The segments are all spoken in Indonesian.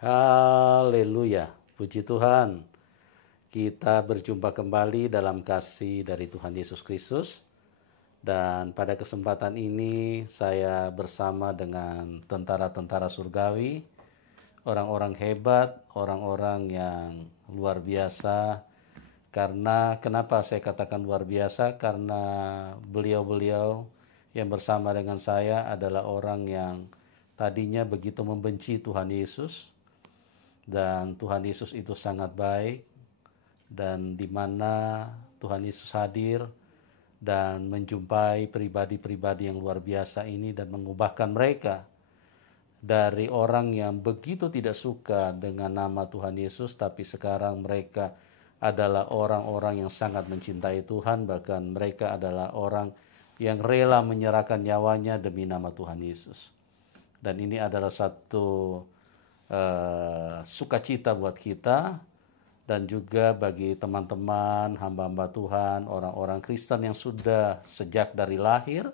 Haleluya, puji Tuhan. Kita berjumpa kembali dalam kasih dari Tuhan Yesus Kristus. Dan pada kesempatan ini saya bersama dengan tentara-tentara surgawi, orang-orang hebat, orang-orang yang luar biasa. Karena kenapa saya katakan luar biasa? Karena beliau-beliau yang bersama dengan saya adalah orang yang tadinya begitu membenci Tuhan Yesus. Dan Tuhan Yesus itu sangat baik, dan di mana Tuhan Yesus hadir dan menjumpai pribadi-pribadi yang luar biasa ini dan mengubahkan mereka dari orang yang begitu tidak suka dengan nama Tuhan Yesus, tapi sekarang mereka adalah orang-orang yang sangat mencintai Tuhan, bahkan mereka adalah orang yang rela menyerahkan nyawanya demi nama Tuhan Yesus. Dan ini adalah satu sukacita buat kita, dan juga bagi teman-teman hamba-hamba Tuhan, orang-orang Kristen yang sudah sejak dari lahir,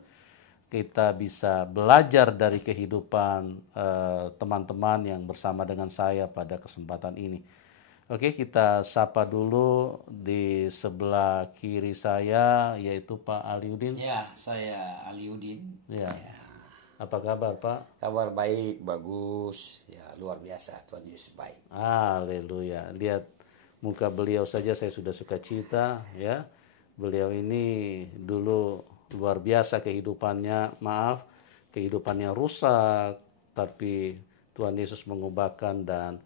kita bisa belajar dari kehidupan teman-teman yang bersama dengan saya pada kesempatan ini. Oke, kita sapa dulu di sebelah kiri saya, yaitu Pak Aliudin. Ya, saya Aliudin. Ya. Apa kabar, Pak? Kabar baik, bagus. Ya, luar biasa. Tuhan Yesus baik. Haleluya. Lihat muka beliau saja saya sudah suka cita, ya. Beliau ini dulu luar biasa kehidupannya, kehidupannya rusak, tapi Tuhan Yesus mengubahkan dan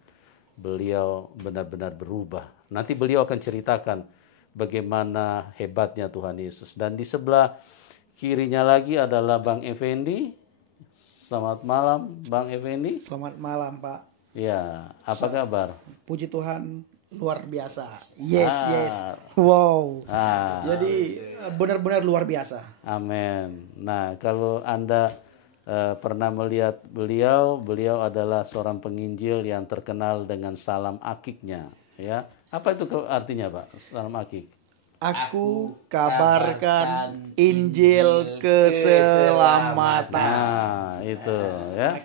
beliau benar-benar berubah. Nanti beliau akan ceritakan bagaimana hebatnya Tuhan Yesus. Dan di sebelah kirinya lagi adalah Bang Effendi. Selamat malam, Bang Effendi. Selamat malam, Pak. Ya, apa kabar? Puji Tuhan, luar biasa. Yes. Wow. Jadi benar-benar luar biasa. Amin. Nah, kalau Anda pernah melihat beliau adalah seorang penginjil yang terkenal dengan salam akiknya, ya. Apa itu artinya, Pak? Salam akik. Aku kabarkan Injil keselamatan. Nah, itu ya.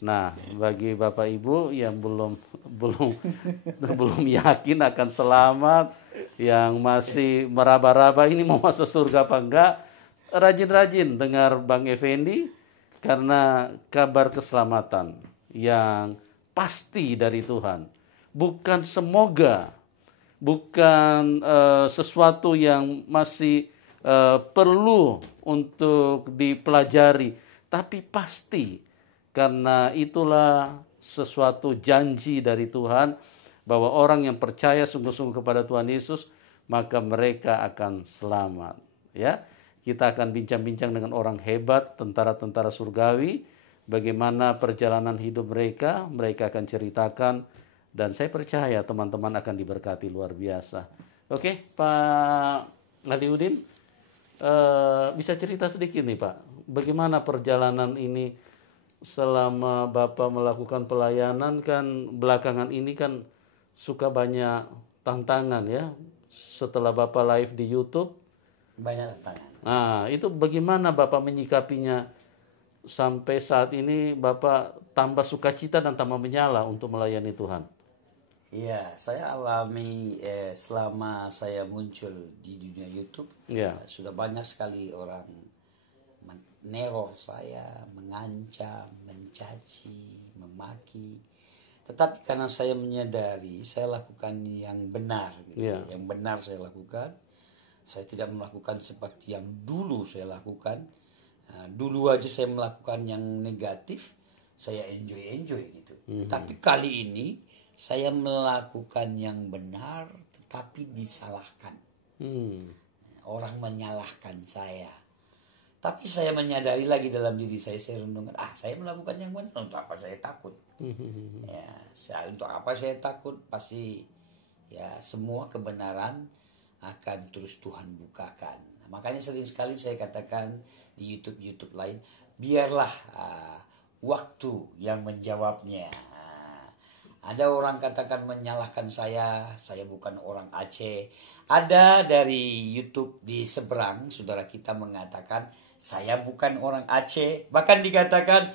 Nah, bagi Bapak Ibu yang belum yakin akan selamat, yang masih meraba-raba ini mau masuk surga apa enggak, rajin-rajin dengar Bang Effendi, karena kabar keselamatan yang pasti dari Tuhan. Bukan semoga, bukan sesuatu yang masih perlu untuk dipelajari, tapi pasti, karena itulah sesuatu janji dari Tuhan bahwa orang yang percaya sungguh-sungguh kepada Tuhan Yesus, maka mereka akan selamat. Ya, kita akan bincang-bincang dengan orang hebat, tentara-tentara surgawi, bagaimana perjalanan hidup mereka akan ceritakan. Dan saya percaya teman-teman akan diberkati luar biasa. Oke, Pak Aliudin, bisa cerita sedikit nih, Pak. Bagaimana perjalanan ini selama Bapak melakukan pelayanan? Kan belakangan ini kan suka banyak tantangan, ya. Setelah Bapak live di YouTube, banyak tantangan. Nah, itu bagaimana Bapak menyikapinya sampai saat ini? Bapak tambah sukacita dan tambah menyala untuk melayani Tuhan. Iya, saya alami selama saya muncul di dunia YouTube. Sudah banyak sekali orang meneror saya, mengancam, mencaci, memaki. Tetapi karena saya menyadari saya lakukan yang benar, gitu. Yang benar saya lakukan. Saya tidak melakukan seperti yang dulu saya lakukan. Dulu aja saya melakukan yang negatif, saya enjoy gitu. Tetapi kali ini saya melakukan yang benar, tetapi disalahkan. Orang menyalahkan saya. Tapi saya menyadari lagi dalam diri saya renungkan, saya melakukan yang benar, untuk apa saya takut? Untuk apa saya takut? Pasti ya semua kebenaran akan terus Tuhan bukakan. Makanya sering sekali saya katakan di YouTube lain, biarlah waktu yang menjawabnya. Ada orang katakan menyalahkan saya bukan orang Aceh. Ada dari YouTube di seberang, saudara kita mengatakan, saya bukan orang Aceh. Bahkan dikatakan,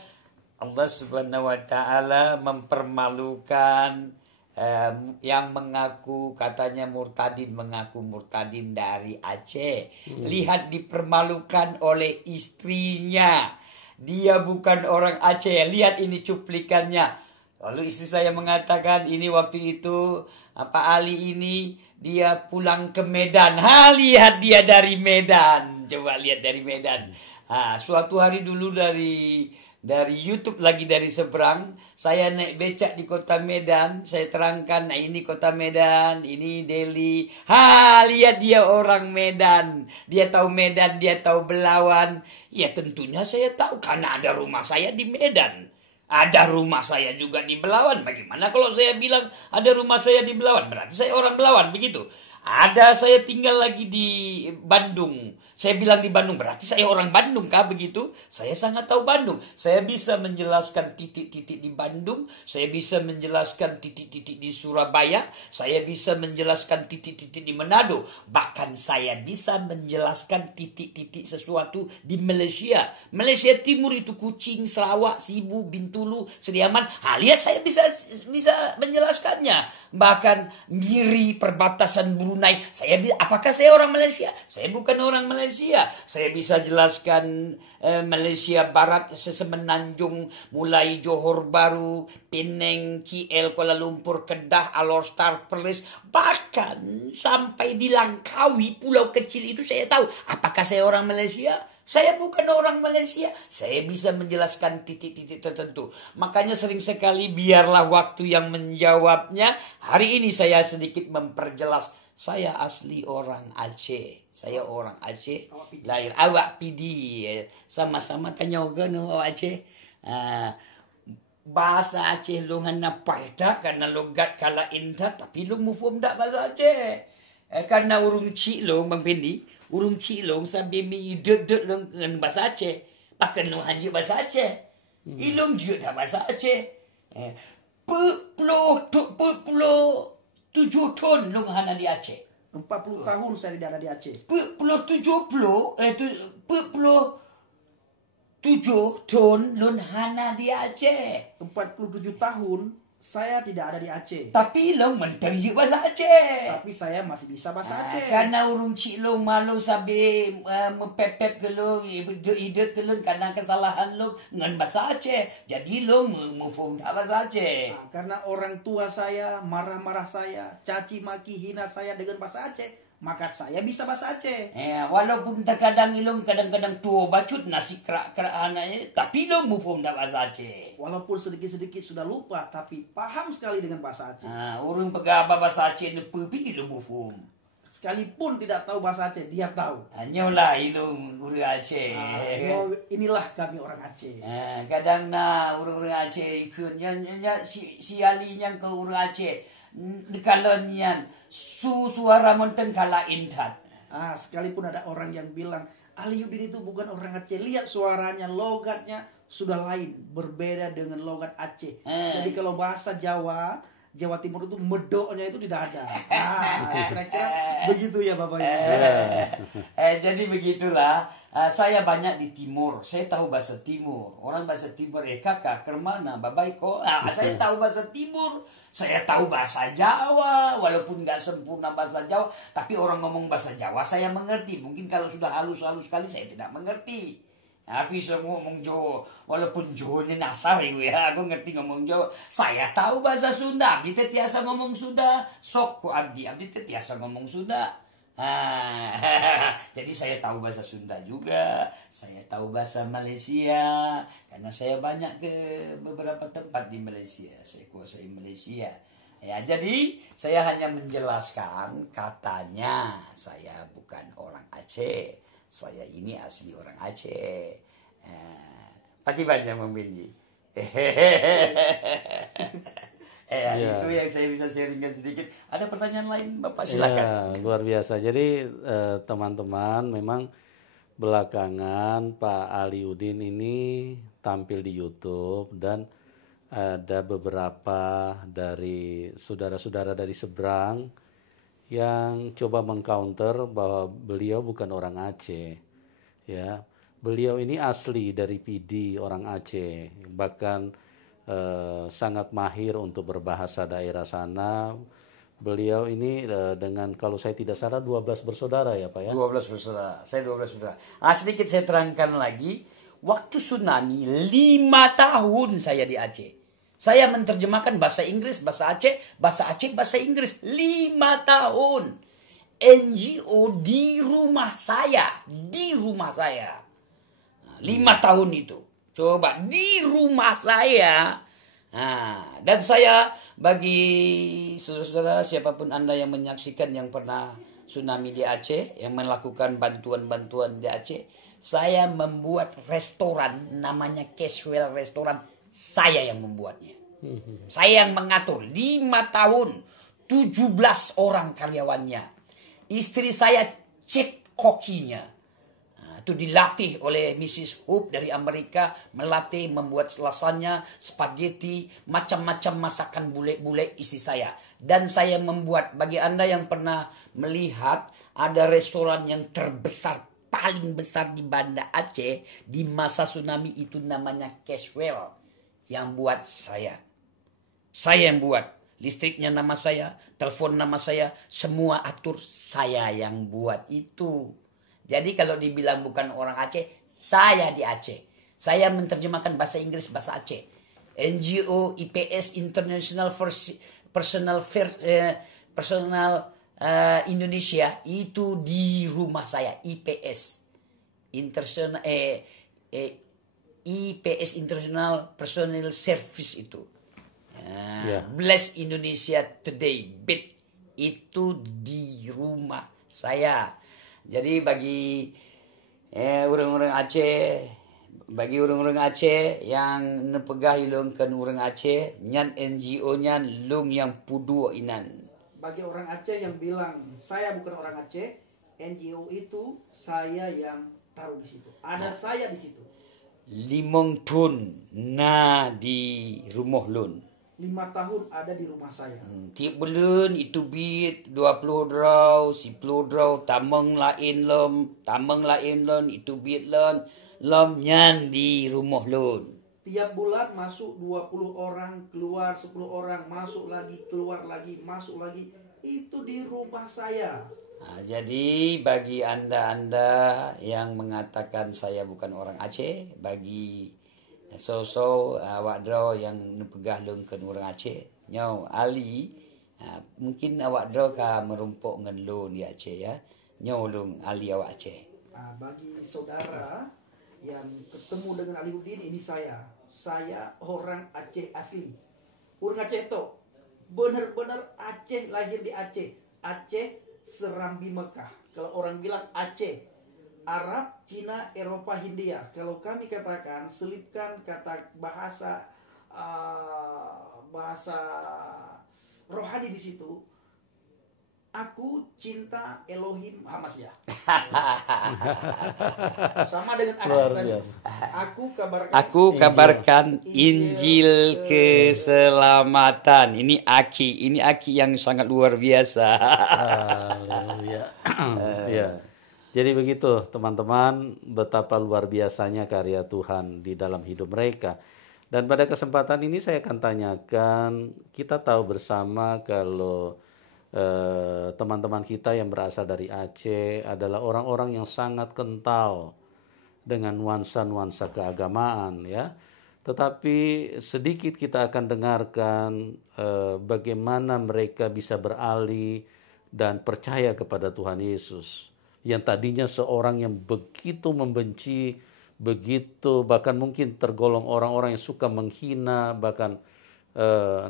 Allah Subhanahu wa taala mempermalukan yang mengaku katanya mengaku murtadin dari Aceh. Lihat dipermalukan oleh istrinya. Dia bukan orang Aceh. Lihat ini cuplikannya. Lalu istri saya mengatakan ini waktu itu Pak Ali ini dia pulang ke Medan. Lihat dia dari Medan. Coba lihat dari Medan. Suatu hari dulu dari YouTube lagi dari seberang, saya naik becak di kota Medan, saya terangkan, nah ini kota Medan, ini Delhi. Lihat dia orang Medan, dia tahu Medan, dia tahu Belawan. Ya tentunya saya tahu karena ada rumah saya di Medan. Ada rumah saya juga di Belawan. Bagaimana kalau saya bilang ada rumah saya di Belawan? Berarti saya orang Belawan, begitu. Ada saya tinggal lagi di Bandung. Saya bilang di Bandung, berarti saya orang Bandung kah begitu? Saya sangat tahu Bandung. Saya bisa menjelaskan titik-titik di Bandung. Saya bisa menjelaskan titik-titik di Surabaya. Saya bisa menjelaskan titik-titik di Manado. Bahkan saya bisa menjelaskan titik-titik sesuatu di Malaysia. Malaysia Timur itu Kuching, Sarawak, Sibu, Bintulu, Sediaman. Lihat saya bisa menjelaskannya. Bahkan Miri, perbatasan Brunei. Apakah saya orang Malaysia? Saya bukan orang Malaysia. Saya bisa jelaskan Malaysia Barat, Semenanjung, mulai Johor Bahru, Penang, KL, Kuala Lumpur, Kedah, Alor, Star, Perlis, bahkan sampai di Langkawi, pulau kecil itu saya tahu. Apakah saya orang Malaysia? Saya bukan orang Malaysia. Saya bisa menjelaskan titik-titik tertentu. Makanya sering sekali biarlah waktu yang menjawabnya. Hari ini saya sedikit memperjelas. Saya asli orang Aceh. Saya orang Aceh. Lahir awak pidi. Sama-sama tanya orang awak Aceh. Bahasa Aceh lu ngana paida karena logat kala indah. Tapi lu mufum tak bahasa Aceh. Karena urung cik lu Bang Pendi. Urung cilong sambil midut-dut long dengan bahasa Aceh. Pakai long hanya bahasa Aceh. Ilong juga tak bahasa Aceh. 7 tahun long hana di Aceh. 40 tahun saya tidak ada di Aceh. 47 tahun long hana di Aceh. 47 tahun saya tidak ada di Aceh. Tapi long mentang je bahasa Aceh. Tapi saya masih bisa bahasa Aceh. Karena urung cik long malu sabi mepepet ke long, idet ke long karena kesalahan long dengan bahasa Aceh. Jadi long mufum bahasa Aceh. Karena orang tua saya marah-marah saya, caci maki hina saya dengan bahasa Aceh. Maka saya bisa bahasa Aceh. Walaupun terkadang ilong kadang-kadang tua bacut nasi kerak-kerak anaknya, tapi ilong mufum dah bahasa Aceh. Walaupun sedikit-sedikit sudah lupa, tapi paham sekali dengan bahasa Aceh. Urung pegawai bahasa Aceh nepepi ilong mufum. Sekalipun tidak tahu bahasa Aceh, dia tahu. Hanyalah ilong urang Aceh. Inilah kami orang Aceh. Kadang urang Aceh ikutnya si Ali yang ke urang Aceh. Kalonyan suara monteng kala intat. Sekalipun ada orang yang bilang Aliuddin itu bukan orang Aceh, lihat suaranya, logatnya sudah lain, berbeda dengan logat Aceh. Jadi kalau bahasa Jawa Timur itu medoknya itu tidak ada. Kira-kira begitu ya Bapak Ibu. Jadi begitulah. Saya banyak di Timur. Saya tahu bahasa Timur. Orang bahasa Timur kakak kemana? Bapak Iko. Saya tahu bahasa Timur. Saya tahu bahasa Jawa. Walaupun nggak sempurna bahasa Jawa, tapi orang ngomong bahasa Jawa saya mengerti. Mungkin kalau sudah halus-halus sekali saya tidak mengerti. Aku bisa ngomong Jawa, walaupun Jawanya nasar ya, aku ngerti ngomong Jawa. Saya tahu bahasa Sunda, abdi tiasa ngomong Sunda. Sok ku abdi tiasa ngomong Sunda. Jadi saya tahu bahasa Sunda juga, saya tahu bahasa Malaysia, karena saya banyak ke beberapa tempat di Malaysia, saya kuasai Malaysia. Ya, jadi saya hanya menjelaskan katanya saya bukan orang Aceh. Saya ini asli orang Aceh. Pagi banyak membeli. Itu yang saya bisa sharingkan sedikit. Ada pertanyaan lain, Bapak silakan. Luar biasa. Jadi teman-teman, memang belakangan Pak Aliuddin ini tampil di YouTube dan ada beberapa dari saudara-saudara dari seberang yang coba mengcounter bahwa beliau bukan orang Aceh, ya. Beliau ini asli dari PD, orang Aceh, bahkan sangat mahir untuk berbahasa daerah sana. Beliau ini dengan, kalau saya tidak salah, 12 bersaudara ya Pak ya? 12 bersaudara, saya 12 bersaudara. Sedikit saya terangkan lagi, waktu tsunami 5 tahun saya di Aceh. Saya menerjemahkan bahasa Inggris, bahasa Aceh, bahasa Inggris. 5 tahun. NGO di rumah saya. 5 tahun itu. Coba, di rumah saya. Dan saya, bagi saudara-saudara, siapapun Anda yang menyaksikan yang pernah tsunami di Aceh, yang melakukan bantuan-bantuan di Aceh, saya membuat restoran, namanya Cashwell Restoran, saya yang membuatnya. Saya yang mengatur. 5 tahun, 17 orang karyawannya. Istri saya chef kokinya. Itu dilatih oleh Mrs. Hope dari Amerika, melatih membuat lasagna, spaghetti, macam-macam masakan bule-bule istri saya. Dan saya membuat, bagi Anda yang pernah melihat, ada restoran yang terbesar, paling besar di Banda Aceh, di masa tsunami itu namanya Cashwell, yang buat saya. Saya yang buat. Listriknya nama saya, telepon nama saya, semua atur saya yang buat itu. Jadi kalau dibilang bukan orang Aceh, saya di Aceh. Saya menerjemahkan bahasa Inggris, bahasa Aceh. NGO IPS International Personal Indonesia itu di rumah saya. IPS IPS International Personnel Service itu. Bless Indonesia Today, BIT itu di rumah saya. Jadi bagi orang-orang Aceh, yang nepegah ilung kan orang Aceh, nyan NGO nyan lung yang pudu inan. Bagi orang Aceh yang bilang saya bukan orang Aceh, NGO itu saya yang taruh di situ. Ada saya di situ. 5 tahun na di rumah lun. 5 tahun ada di rumah saya. Tiap bulan itu bit 20 draw, 10 draw, tamang lain lon, itu bit lom nyan di rumah lon. Tiap bulan masuk 20 orang, keluar 10 orang, masuk lagi, keluar lagi, masuk lagi. Itu di rumah saya. Jadi bagi anda yang mengatakan saya bukan orang Aceh, bagi awak draw yang nepegah lung kan orang Aceh, nyau Ali, mungkin awak draw ka merumpuk ngan lun di Aceh ya, nyau lung Ali awak Aceh. Bagi saudara yang ketemu dengan Aliuddin, ini saya orang Aceh asli, orang Aceh to, benar-benar Aceh, lahir di Aceh, Serambi Mekah. Kalau orang bilang Aceh, Arab, Cina, Eropa, Hindia. Kalau kami katakan, selipkan kata bahasa rohani di situ. Aku cinta Elohim Hamasyah. Sama dengan tadi. Aku kabarkan Injil keselamatan. Ini aki yang sangat luar biasa. Ya. Jadi begitu teman-teman, betapa luar biasanya karya Tuhan di dalam hidup mereka. Dan pada kesempatan ini saya akan tanyakan, kita tahu bersama kalau teman-teman kita yang berasal dari Aceh adalah orang-orang yang sangat kental dengan nuansa-nuansa keagamaan ya. Tetapi sedikit kita akan dengarkan bagaimana mereka bisa beralih dan percaya kepada Tuhan Yesus. Yang tadinya seorang yang begitu membenci, begitu bahkan mungkin tergolong orang-orang yang suka menghina, bahkan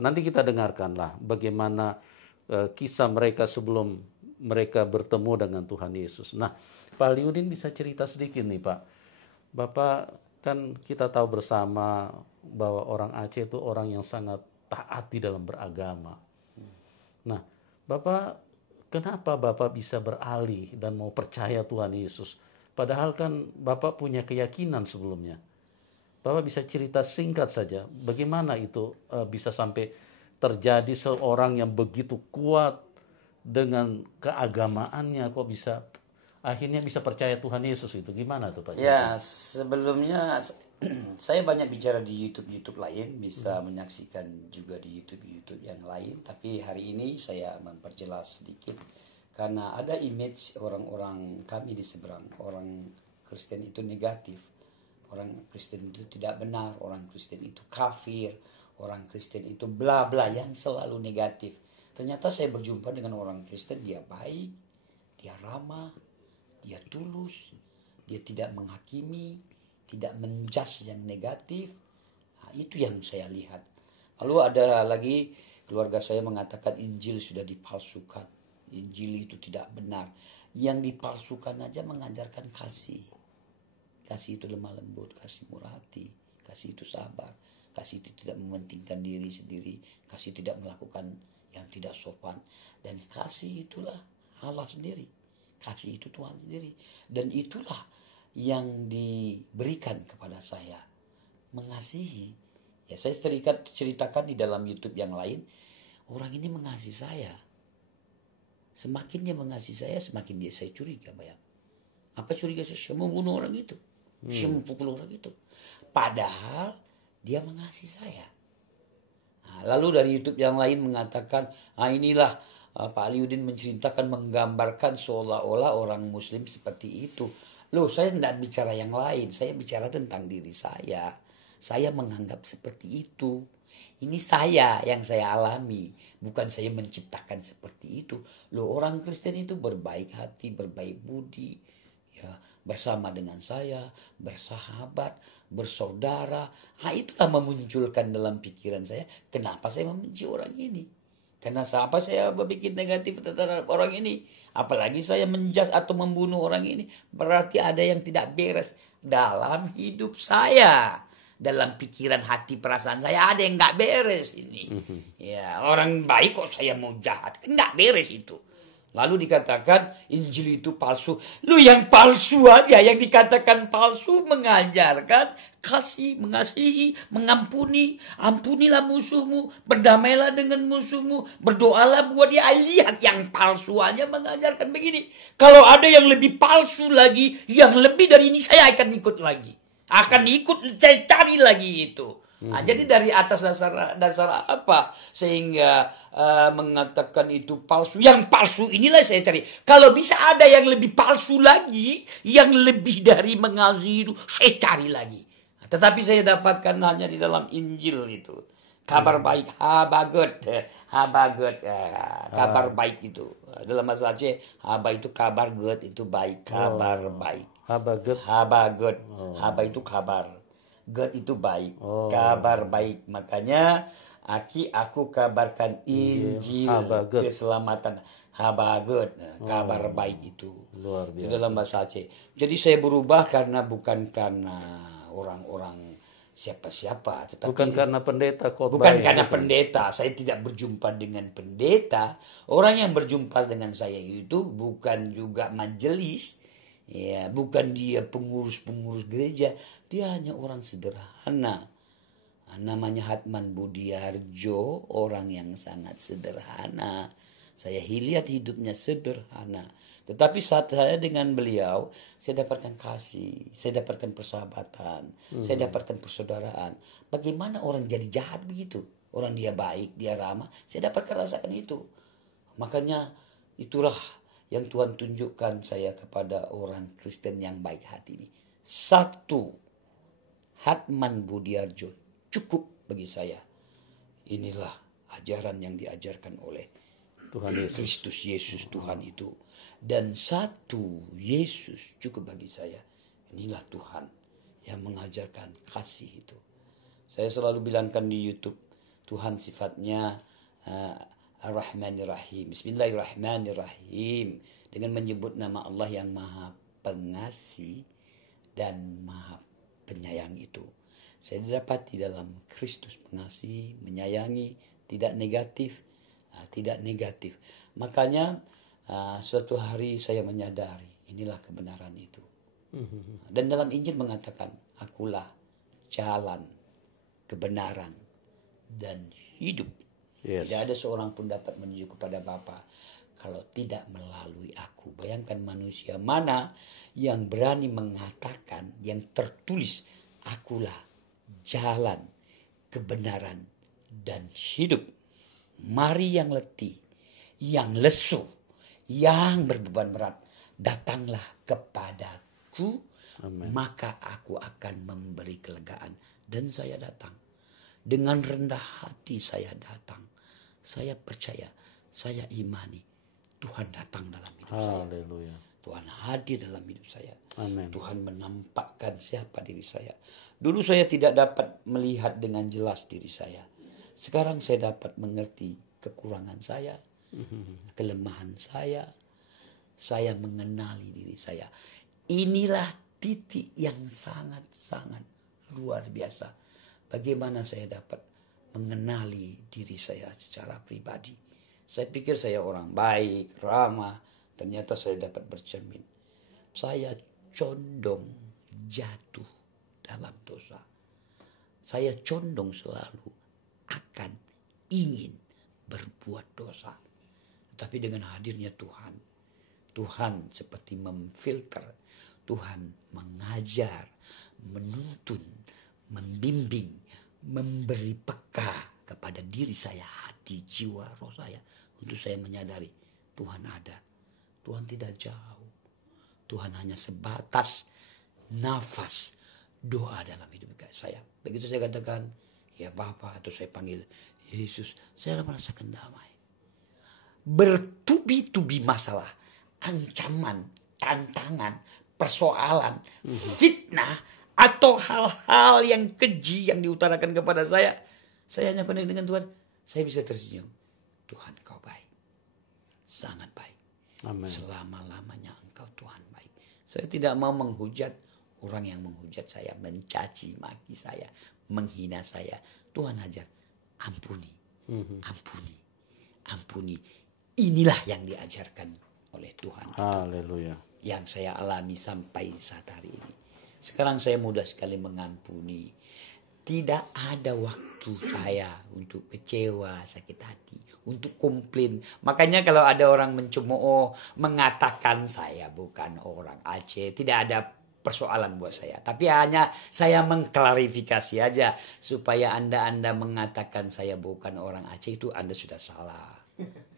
nanti kita dengarkanlah bagaimana kisah mereka sebelum mereka bertemu dengan Tuhan Yesus. Nah, Pak Aliuddin bisa cerita sedikit nih Pak. Bapak kan kita tahu bersama bahwa orang Aceh itu orang yang sangat taat di dalam beragama. Nah, kenapa Bapak bisa beralih dan mau percaya Tuhan Yesus? Padahal kan Bapak punya keyakinan sebelumnya. Bapak bisa cerita singkat saja, bagaimana itu bisa sampai terjadi seorang yang begitu kuat dengan keagamaannya, kok bisa akhirnya bisa percaya Tuhan Yesus itu gimana tuh Pak? Ya, sebelumnya saya banyak bicara di YouTube lain, bisa menyaksikan juga di YouTube yang lain. Tapi hari ini saya memperjelas sedikit karena ada image orang-orang kami di seberang, orang Kristen itu negatif, orang Kristen itu tidak benar, orang Kristen itu kafir, orang Kristen itu bla bla yang selalu negatif. Ternyata saya berjumpa dengan orang Kristen, dia baik, dia ramah, dia tulus, dia tidak menghakimi, tidak menjudge yang negatif. Nah, itu yang saya lihat. Lalu ada lagi keluarga saya mengatakan Injil sudah dipalsukan. Injil itu tidak benar. Yang dipalsukan aja mengajarkan kasih. Kasih itu lemah lembut, kasih murah hati, kasih itu sabar, kasih itu tidak mementingkan diri sendiri, kasih tidak melakukan yang tidak sopan. Dan kasih itulah Allah sendiri. Kasih itu Tuhan sendiri. Dan itulah yang diberikan kepada saya. Mengasihi. Ya, saya ceritakan di dalam YouTube yang lain. Orang ini mengasihi saya. Semakin dia mengasihi saya, semakin dia saya curiga. Bayang. Apa curiga saya? Membunuh orang itu. Saya memukul orang itu. Padahal dia mengasihi saya. Nah, lalu dari YouTube yang lain mengatakan, inilah Pak Aliuddin menceritakan, menggambarkan seolah-olah orang Muslim seperti itu. Loh, saya tidak bicara yang lain. Saya bicara tentang diri saya. Saya menganggap seperti itu. Ini saya yang saya alami. Bukan saya menciptakan seperti itu. Loh, orang Kristen itu berbaik hati, berbaik budi. Ya, bersama dengan saya, bersahabat, bersaudara. Nah, itulah memunculkan dalam pikiran saya. Kenapa saya membenci orang ini? Karena apa saya berpikir negatif terhadap orang ini? Apalagi saya menjudge atau membunuh orang ini. Berarti ada yang tidak beres dalam hidup saya. Dalam pikiran, hati, perasaan saya ada yang nggak beres ini. Ya, orang baik kok saya mau jahat. Nggak beres itu. Lalu dikatakan Injil itu palsu. Lu yang palsu aja, yang dikatakan palsu mengajarkan kasih, mengasihi, mengampuni. Ampunilah musuhmu, berdamailah dengan musuhmu, berdoalah buat dia. Lihat yang palsu aja mengajarkan begini. Kalau ada yang lebih palsu lagi, yang lebih dari ini saya akan ikut lagi. Akan ikut, saya cari lagi itu. Nah, jadi dari atas dasar apa sehingga mengatakan itu palsu? Yang palsu inilah saya cari. Kalau bisa ada yang lebih palsu lagi, yang lebih dari mengasihi itu, saya cari lagi. Tetapi saya dapatkan hanya di dalam Injil itu. Kabar baik, habagot, kabar baik itu. Dalam bahasa Aceh, haba itu kabar good, itu baik, kabar baik. Habagot. Haba itu kabar. God itu baik, kabar baik. Makanya aku kabarkan Injil keselamatan. Habagot, kabar baik itu. Luar biasa. Itu dalam bahasa Aceh. Jadi saya berubah bukan karena orang-orang siapa-siapa, tetapi bukan karena pendeta khotbah. Bukan karena pendeta. Saya tidak berjumpa dengan pendeta. Orang yang berjumpa dengan saya itu bukan juga majelis. Ya, bukan dia pengurus-pengurus gereja, dia hanya orang sederhana. Namanya Hatman Budiarjo, orang yang sangat sederhana. Saya lihat hidupnya sederhana. Tetapi saat saya dengan beliau, saya dapatkan kasih, saya dapatkan persahabatan, saya dapatkan persaudaraan. Bagaimana orang jadi jahat begitu? Orang dia baik, dia ramah, saya dapatkan rasakan itu. Makanya itulah yang Tuhan tunjukkan saya kepada orang Kristen yang baik hati ini. Satu, Hatman Budiarjo cukup bagi saya. Inilah ajaran yang diajarkan oleh Tuhan Yesus. Kristus Yesus Tuhan itu. Dan satu, Yesus cukup bagi saya. Inilah Tuhan yang mengajarkan kasih itu. Saya selalu bilangkan di YouTube, Tuhan sifatnya Ar-Rahmanir-Rahim. Bismillahirrahmanirrahim. Dengan menyebut nama Allah yang maha pengasih dan maha penyayang itu. Saya didapati dalam Kristus pengasih, menyayangi, tidak negatif. Makanya suatu hari saya menyadari inilah kebenaran itu. Dan dalam Injil mengatakan, akulah jalan, kebenaran, dan hidup. Yes. Tidak ada seorang pun dapat menuju kepada Bapa kalau tidak melalui aku. Bayangkan manusia mana yang berani mengatakan, yang tertulis, akulah jalan, kebenaran, dan hidup. Mari yang letih, yang lesu, yang berbeban berat, datanglah kepadaku, Amen. maka aku akan memberi kelegaan. Dan saya datang. Dengan rendah hati saya datang. Saya percaya, saya imani, Tuhan datang dalam hidup saya. Haleluya. Tuhan hadir dalam hidup saya. Amin. Tuhan menampakkan siapa diri saya. Dulu saya tidak dapat melihat dengan jelas diri saya. Sekarang saya dapat mengerti kekurangan saya, kelemahan saya. Saya mengenali diri saya. Inilah titik yang sangat-sangat luar biasa. Bagaimana saya dapat mengenali diri saya secara pribadi. Saya pikir saya orang baik, ramah. Ternyata saya dapat bercermin. Saya condong jatuh dalam dosa. Saya condong selalu akan ingin berbuat dosa. Tetapi dengan hadirnya Tuhan, Tuhan seperti memfilter, Tuhan mengajar, menuntun, membimbing, memberi peka kepada diri saya, hati, jiwa, roh saya. Untuk saya menyadari Tuhan ada. Tuhan tidak jauh. Tuhan hanya sebatas nafas doa dalam hidup saya. Begitu saya katakan, ya Bapa, atau saya panggil Yesus, saya merasakan damai. Bertubi-tubi masalah, ancaman, tantangan, persoalan, fitnah, atau hal-hal yang keji yang diutarakan kepada saya hanya connect dengan Tuhan. Saya bisa tersenyum. Tuhan, kau baik. Sangat baik. Amen. Selama-lamanya engkau Tuhan baik. Saya tidak mau menghujat orang yang menghujat saya, mencaci maki saya, menghina saya. Tuhan ajar, ampuni, ampuni, ampuni. Inilah yang diajarkan oleh Tuhan. Haleluya. Yang saya alami sampai saat hari ini. Sekarang saya mudah sekali mengampuni. Tidak ada waktu saya untuk kecewa, sakit hati, untuk komplain. Makanya kalau ada orang mencemooh, mengatakan saya bukan orang Aceh, tidak ada persoalan buat saya. Tapi hanya saya mengklarifikasi aja supaya Anda mengatakan saya bukan orang Aceh, itu Anda sudah salah.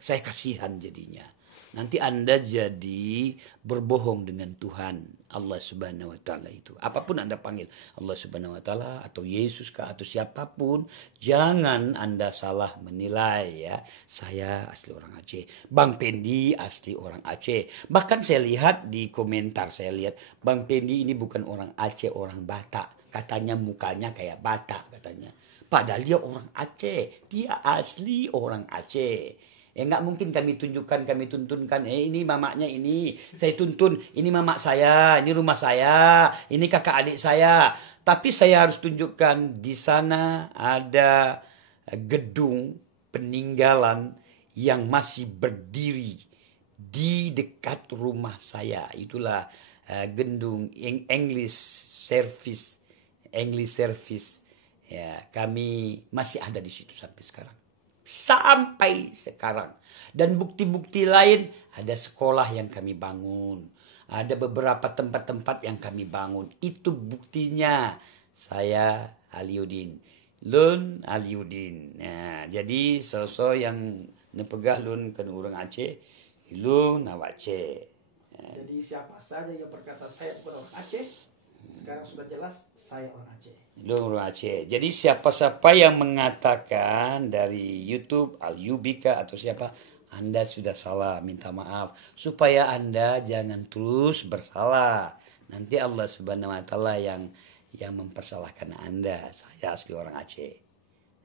Saya kasihan jadinya. Nanti Anda jadi berbohong dengan Tuhan Allah Subhanahu wa taala itu. Apapun Anda panggil Allah Subhanahu wa taala atau Yesus kah atau siapapun, jangan Anda salah menilai ya. Saya asli orang Aceh, Bang Pendi asli orang Aceh. Bahkan saya lihat di komentar, saya lihat Bang Pendi ini bukan orang Aceh, orang Batak. Katanya mukanya kayak Batak katanya. Padahal dia orang Aceh, dia asli orang Aceh. Nggak mungkin kami tunjukkan, kami tuntunkan, ini mamaknya ini, saya tuntun, ini mamak saya, ini rumah saya, ini kakak adik saya. Tapi saya harus tunjukkan di sana ada gedung peninggalan yang masih berdiri di dekat rumah saya. Itulah gedung English Service. Ya, kami masih ada di situ sampai sekarang. Dan bukti-bukti lain, ada sekolah yang kami bangun, ada beberapa tempat-tempat yang kami bangun. Itu buktinya saya Aliuddin Lun Aliuddin. Nah, jadi sosok yang nepegah lun ke orang Aceh, lun Aceh. Jadi siapa saja yang berkata saya bukan orang Aceh, sekarang sudah jelas saya orang Aceh. Orang Aceh. Jadi siapa-siapa yang mengatakan dari YouTube, Al-Yubika atau siapa, Anda sudah salah, minta maaf. Supaya Anda jangan terus bersalah. Nanti Allah Subhanahu wa taala yang mempersalahkan Anda. Saya asli orang Aceh.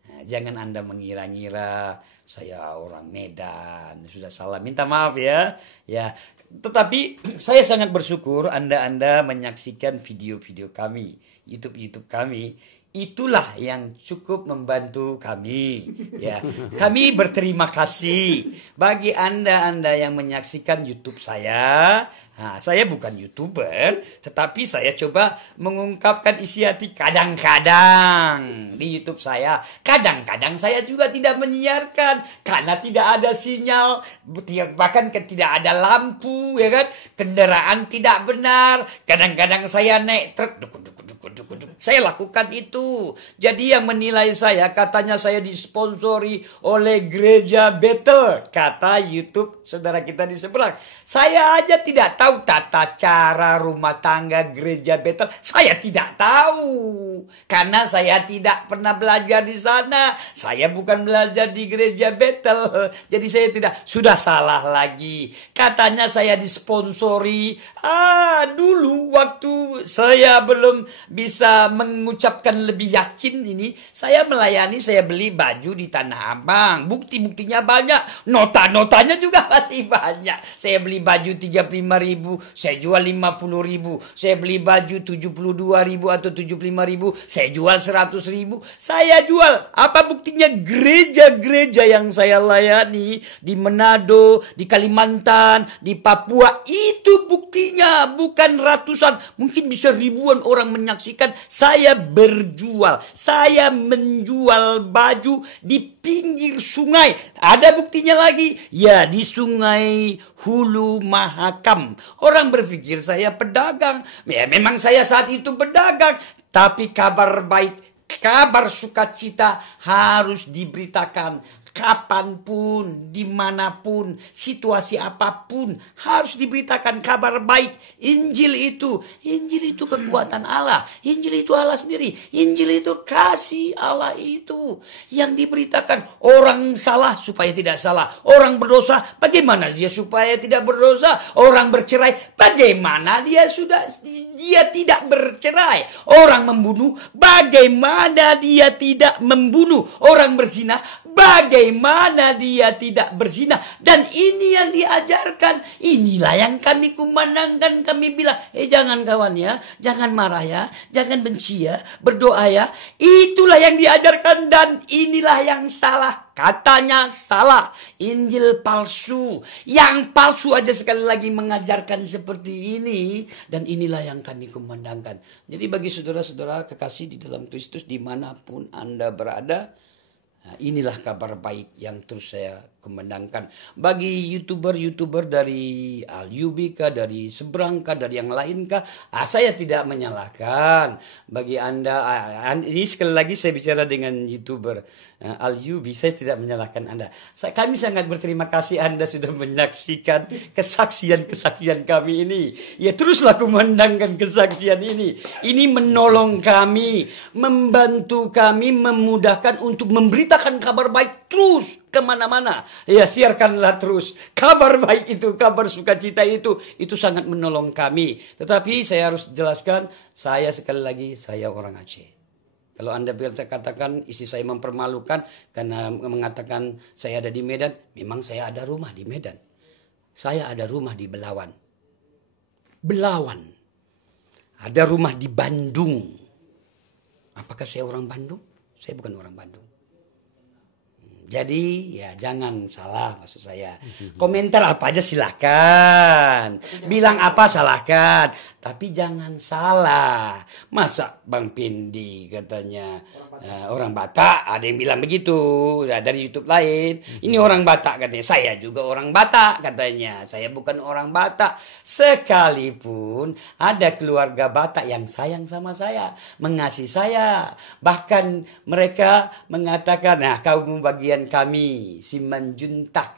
Nah, jangan Anda mengira-ngira saya orang Medan, sudah salah, minta maaf ya. Ya, tetapi saya sangat bersyukur Anda menyaksikan video-video kami, YouTube kami. itulah yang cukup membantu kami. Ya, kami berterima kasih bagi Anda yang menyaksikan YouTube saya. Nah, saya bukan YouTuber, tetapi saya coba mengungkapkan isi hati kadang-kadang di YouTube saya. Kadang-kadang saya juga tidak menyiarkan karena tidak ada sinyal, bahkan tidak ada lampu, ya kan? Kendaraan tidak benar. Kadang-kadang saya naik truk, saya lakukan itu. Jadi yang menilai saya, katanya saya disponsori oleh Gereja Bethel, kata YouTube saudara kita di seberang. Saya aja tidak tahu tata cara rumah tangga Gereja Bethel. Saya tidak tahu karena saya tidak pernah belajar di sana. Saya bukan belajar di Gereja Bethel. Jadi saya tidak, sudah salah lagi. Katanya saya disponsori. Dulu waktu saya belum bisa mengucapkan lebih yakin ini, saya melayani, saya beli baju di Tanah Abang. Bukti-buktinya banyak, nota-notanya juga masih banyak. Saya beli baju 35.000, saya jual 50.000. Saya beli baju 72.000 atau 75.000, saya jual 100.000. Saya jual. Apa buktinya? Gereja-gereja yang saya layani di Manado, di Kalimantan, di Papua, itu buktinya. Bukan ratusan, mungkin bisa ribuan orang menyaksikan saya berjual. Saya menjual baju di pinggir sungai. Ada buktinya lagi. Ya, di Sungai Hulu Mahakam. Orang berpikir saya pedagang. Ya, memang saya saat itu pedagang. Tapi kabar baik, kabar sukacita harus diberitakan. Kapanpun, dimanapun, situasi apapun, harus diberitakan kabar baik. Injil itu kekuatan Allah. Injil itu Allah sendiri. Injil itu kasih Allah itu yang diberitakan. Orang salah supaya tidak salah. Orang berdosa, bagaimana dia supaya tidak berdosa? Orang bercerai, bagaimana dia tidak bercerai? Orang membunuh, bagaimana dia tidak membunuh? Orang berzina, bagaimana dia tidak berzina? Dan ini yang diajarkan. Inilah yang kami kumandangkan. Kami bilang, jangan kawan ya, jangan marah ya, jangan benci ya, berdoa ya. Itulah yang diajarkan dan inilah yang salah. Katanya salah. Injil palsu. Yang palsu aja sekali lagi mengajarkan seperti ini. Dan inilah yang kami kumandangkan. Jadi bagi saudara-saudara kekasih di dalam Kristus dimanapun Anda berada, nah, inilah kabar baik yang terus saya kumandangkan. Bagi YouTuber dari Al-Yubi kah, dari Seberang kah, dari yang lain kah, saya tidak menyalahkan. Bagi Anda, ini sekali lagi saya bicara dengan YouTuber Al-Yubi, saya tidak menyalahkan Anda. Kami sangat berterima kasih Anda sudah menyaksikan kesaksian kami ini. Ya, teruslah kumandangkan kesaksian ini. Ini menolong kami, membantu kami, memudahkan untuk memberitakan kabar baik terus kemana-mana. Ya, siarkanlah terus kabar baik itu, kabar sukacita itu sangat menolong kami. Tetapi saya harus jelaskan, saya sekali lagi, saya orang Aceh. Kalau Anda katakan isi saya mempermalukan karena mengatakan saya ada di Medan, memang saya ada rumah di Medan. Saya ada rumah di Belawan. Ada rumah di Bandung. Apakah saya orang Bandung? Saya bukan orang Bandung. Jadi ya jangan salah maksud saya. Komentar apa aja silahkan. Bilang apa silahkan. Tapi jangan salah. Masa Bang Pendi katanya orang Batak. Ada yang bilang begitu. Dari YouTube lain. Ini orang Batak katanya. Saya juga orang Batak katanya. Saya bukan orang Batak. Sekalipun ada keluarga Batak yang sayang sama saya. Mengasihi saya. Bahkan mereka mengatakan, nah kaum bagian kami Simanjuntak.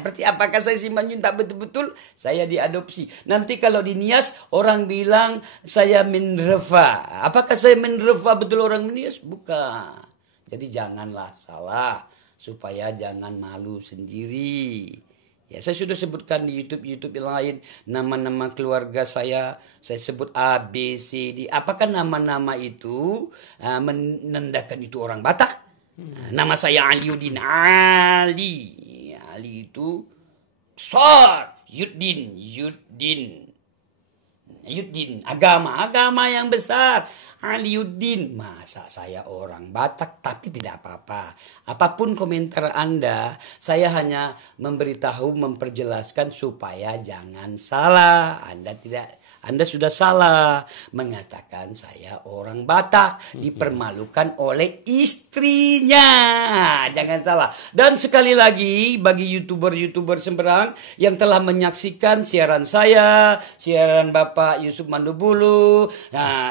Berarti apakah saya Simanjuntak betul-betul? Saya diadopsi. Nanti kalau di Nias orang bilang saya Mindrefa. Apakah saya Mindrefa betul orang Nias? Bukan. Jadi janganlah salah supaya jangan malu sendiri. Ya, saya sudah sebutkan di YouTube yang lain nama-nama keluarga saya sebut A, B, C, D. Apakah nama-nama itu menandakan itu orang Batak? Nama saya Aliuddin. Ali itu besar. Yuddin. Yuddin, agama yang besar. Aliuddin, masa saya orang Batak tapi tidak apa-apa. Apapun komentar Anda, saya hanya memberitahu, memperjelaskan supaya jangan salah. Anda sudah salah mengatakan saya orang Batak, dipermalukan oleh istrinya. Jangan salah. Dan sekali lagi bagi YouTuber sembarang yang telah menyaksikan siaran saya, siaran Bapak Yusuf Mandubulu,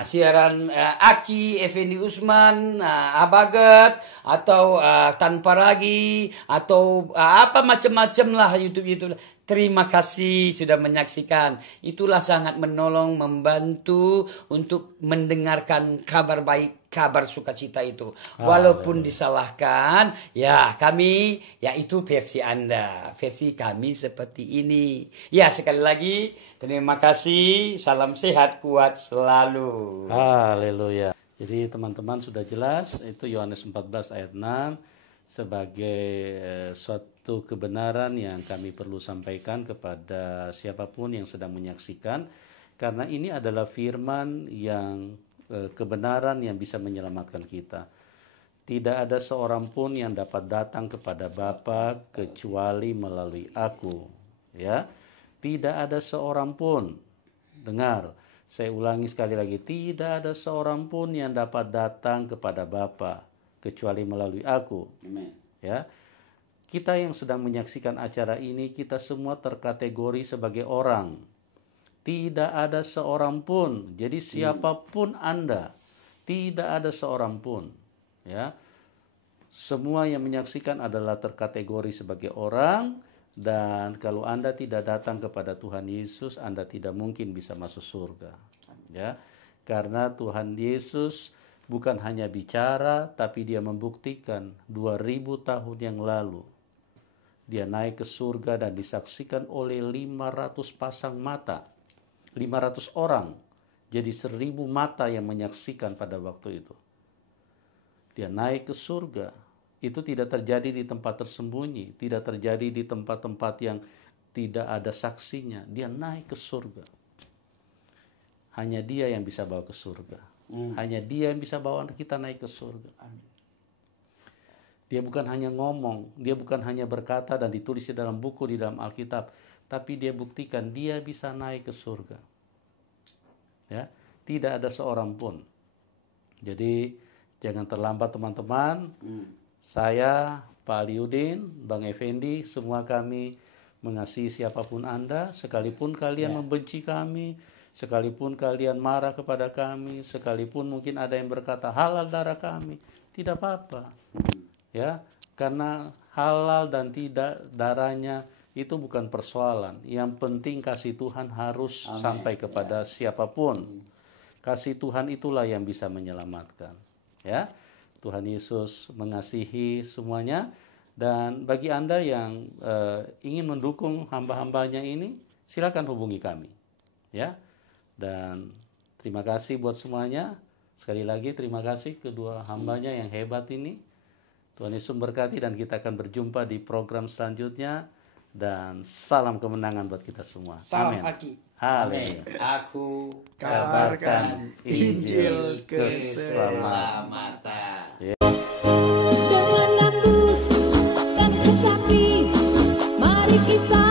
siaran Aki, Effendi Usman, Abagat, atau Tanpa Ragi, atau apa macam-macam lah YouTube. Terima kasih sudah menyaksikan. Itulah sangat menolong, membantu untuk mendengarkan kabar baik, kabar sukacita itu. Walaupun disalahkan, ya kami, ya itu versi Anda. Versi kami seperti ini. Ya sekali lagi, terima kasih. Salam sehat, kuat selalu. Haleluya. Jadi teman-teman sudah jelas, itu Yohanes 14 ayat 6 sebagai suatu kebenaran yang kami perlu sampaikan kepada siapapun yang sedang menyaksikan, karena ini adalah firman yang kebenaran yang bisa menyelamatkan kita. Tidak ada seorang pun yang dapat datang kepada Bapa kecuali melalui aku, ya. Tidak ada seorang pun. Dengar, saya ulangi sekali lagi, tidak ada seorang pun yang dapat datang kepada Bapa kecuali melalui aku. Amen. Ya. Kita yang sedang menyaksikan acara ini, kita semua terkategori sebagai orang. Tidak ada seorang pun. Jadi siapapun Anda, tidak ada seorang pun. Ya. Semua yang menyaksikan adalah terkategori sebagai orang, dan kalau Anda tidak datang kepada Tuhan Yesus, Anda tidak mungkin bisa masuk surga. Ya. Karena Tuhan Yesus bukan hanya bicara, tapi dia membuktikan 2000 tahun yang lalu. Dia naik ke surga dan disaksikan oleh 500 pasang mata. 500 orang. Jadi 1000 mata yang menyaksikan pada waktu itu. Dia naik ke surga. Itu tidak terjadi di tempat tersembunyi. Tidak terjadi di tempat-tempat yang tidak ada saksinya. Dia naik ke surga. Hanya dia yang bisa bawa ke surga. Hanya dia yang bisa bawa kita naik ke surga. Dia bukan hanya ngomong, dia bukan hanya berkata dan ditulis di dalam buku, di dalam Alkitab, tapi dia buktikan dia bisa naik ke surga. Ya, tidak ada seorang pun. Jadi jangan terlambat teman-teman. Saya, Pak Aliuddin, Bang Effendi, semua kami mengasihi siapapun Anda, sekalipun kalian membenci kami, sekalipun kalian marah kepada kami, sekalipun mungkin ada yang berkata halal darah kami, tidak apa-apa. Ya, karena halal dan tidak darahnya itu bukan persoalan. Yang penting kasih Tuhan harus sampai kepada siapapun. Kasih Tuhan itulah yang bisa menyelamatkan. Ya, Tuhan Yesus mengasihi semuanya. Dan bagi Anda yang ingin mendukung hamba-hambanya ini, silakan hubungi kami. Ya. Dan terima kasih buat semuanya. Sekali lagi terima kasih kedua hambanya yang hebat ini. Tuhan Yesus memberkati dan kita akan berjumpa di program selanjutnya. Dan salam kemenangan buat kita semua. Salam Amin. Aki. Haleluya. Aku Kabarkan Injil keselamatan. Dengan nafsu dan kecapi, mari kita